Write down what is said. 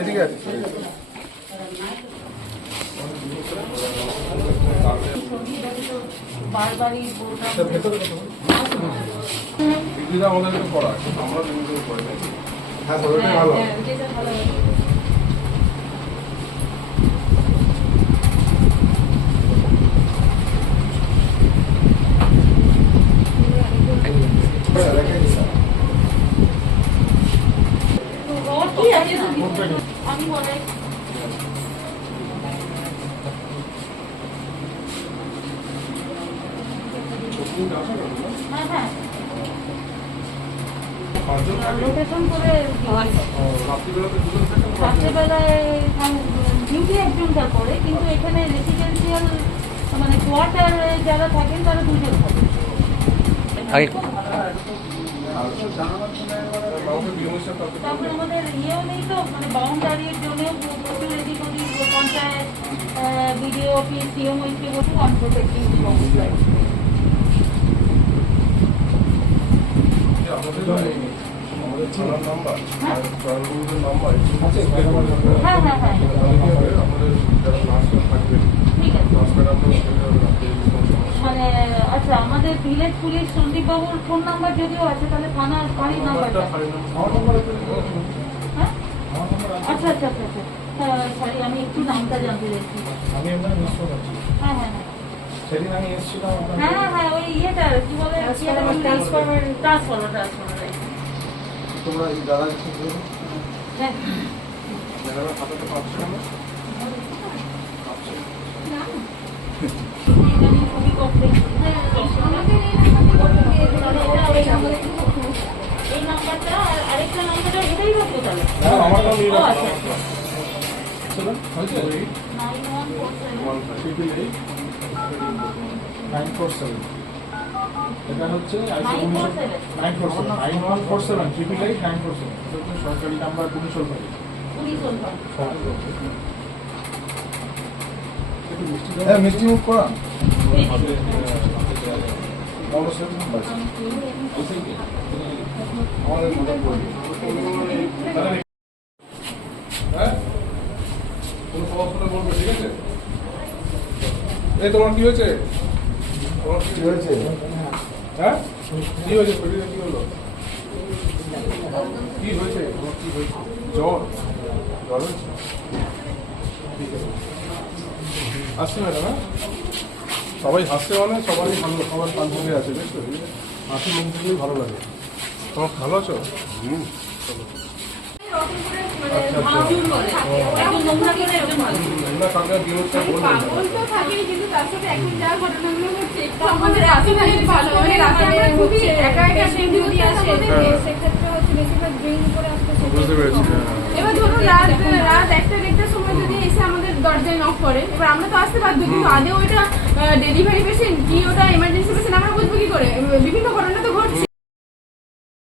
এদিকে আছে বারবারই দিদিরা আমাদের একটু পড়া আমরা দিদিদের পড়ে নাকি হ্যাঁ সবাই ভালো আমি বলে হ্যাঁ হ্যাঁ রোটেশন করে রাত্রেবেলায় ডিউটি একজনটা করে, কিন্তু এখানে রেসিডেন্সিয়াল মানে কোয়ার্টার যারা থাকেন তারা দুজন থাকে। তারপরে আমাদের ইয়েও নেই তো, মানে বাউন্ডারির জন্যও প্রচুর এদিক ওদিক পঞ্চায়েত বিডিও অফিস সিএম ওইকে বসে আনপ্রোটেক্টিভ অবস্থায়। হ্যাঁ হ্যাঁ হ্যাঁ ঠিক আছে। মানে আচ্ছা, আমাদের ভিলেজ পুলিশ সন্দীপ বাবুর ফোন নাম্বার যদিও আছে, তাহলে থানার বাড়ির নাম্বারটা হ্যাঁ আচ্ছা আচ্ছা আচ্ছা আচ্ছা সরি, আমি একটু নামটা জানতে চাইছি। হ্যাঁ হ্যাঁ হ্যাঁ হ্যাঁ হ্যাঁ ওই ইয়েটা কি বলে ট্রান্সফরমার তোমরা এই দাদা হ্যাঁ দাদারা খাতাটা পাচ্ছ না এই নাম্বারটা আর আরেকটা নাম্বারটা এটাই রাখবো তাহলে। আমার নাম এই আচ্ছা হয়েছে 947 এটা হচ্ছে 9147 947 সরকারি নাম্বার পুলিশ সরকারি। হ্যাঁ মিষ্টি মুখ করা হ্যাঁ কোনো সমস্যা বলবে, ঠিক আছে? এই তোমার কি হয়েছে? তোমার কি হয়েছে? হ্যাঁ কি হয়েছে? শরীরে কি হলো? কি হয়েছে? তোমার কি হয়েছে? জ্বর জ্বর হয়েছে? ঠিক আছে আসছে ম্যাডাম। হ্যাঁ সবাই হাসছে, মানে সবারই ভালো, সবার পাঞ্জাবি আছে, দেখছো? হাসি মুখ দিলেই ভালো লাগে। তোমার ভালো আছো? এবার ধরুন রাত 1টা সময় যদি এসে আমাদের দরজায় নক করে, এবার আমরা তো আসতে পারবো, কিন্তু আদৌ ওইটা ডেলিভারি পেশেন্ট কি ওটা এমার্জেন্সি পেশেন্ট আমরা বুঝবো কি করে? বিভিন্ন ঘটনা তো ঘটছে।